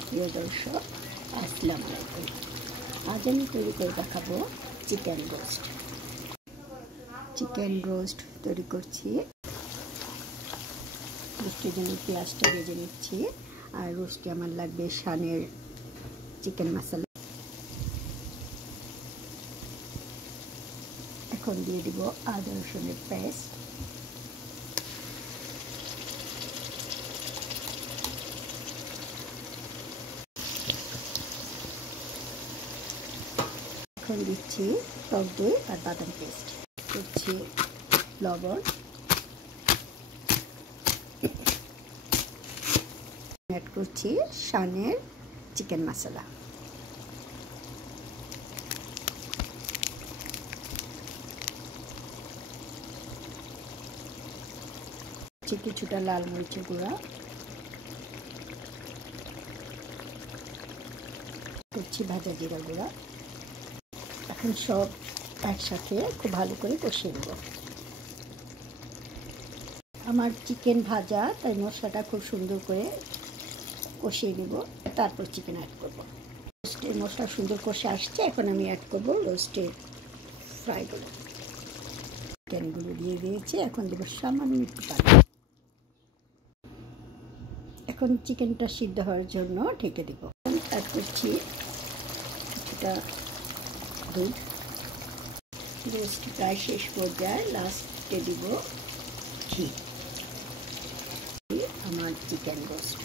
প্রিয় দর্শক, আসসালামু আলাইকুম। আজ আমি তৈরি করে দেখাবো চিকেন রোস্ট। চিকেন রোস্ট তৈরি করছি। রোস্টের জন্য পেঁয়াজটা ভেজে নিচ্ছি। আর রোস্টে আমার লাগবে শানের চিকেন মশলা। এখন দিয়ে দিব আদা রসুনের পেস্ট, এখন দিচ্ছি টক দই আর বাদাম পেস্ট, করছি লবণ, অ্যাড করছি শানের চিকেন মশলা। কিছুটা লাল মরিচের গুঁড়া, করছি ভাজা জিরা গুঁড়া। এখন সব একসাথে খুব ভালো করে কষিয়ে নেব। আমার চিকেন ভাজা, তাই মশলাটা খুব সুন্দর করে কষিয়ে নেব, তারপর চিকেন অ্যাড করব। রোস্টের মশলা সুন্দর কষে আসছে, এখন আমি অ্যাড করব রোস্টের ফ্রাইগুলো। চিকেনগুলো দিয়ে দিয়েছি, এখন দেবো সামান্য একটু পানি। এখন চিকেনটা সিদ্ধ হওয়ার জন্য ঢেকে দেব। অ্যাড করছি কিছুটা দুধ। রোস্ট প্রায় শেষ পর্যায়ে লাস্টে দিব ঘি। আমার চিকেন রোস্ট